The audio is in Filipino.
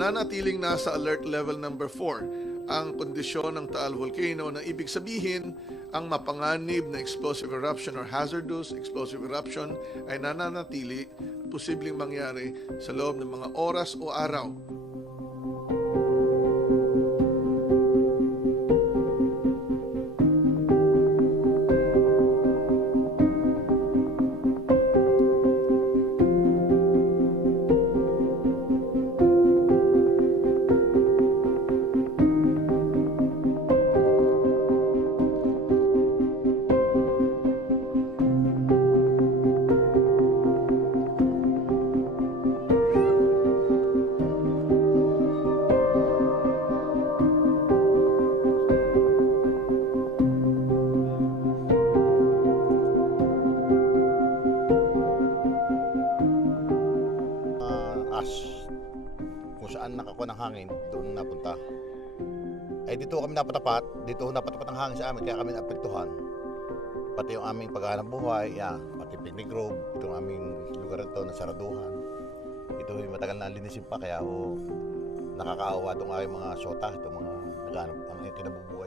mananatiling nasa alert level number 4 ang kondisyon ng Taal Volcano, na ibig sabihin ang mapanganib na explosive eruption or hazardous explosive eruption ay nananatili, posibleng mangyari sa loob ng mga oras o araw. Kung saan nakakuha ng hangin, doon napunta. Dito kami napatapat, dito napatapat ang hangin sa amin, kaya kami naapektuhan. Pati yung aming paghahanap buhay, pati picnic grove, itong aming lugar ito na saraduhan. Ito yung matagal na linisin pa, kaya nakakaawa itong aming mga syota, itong mga naghanap, ang kinabubuhay.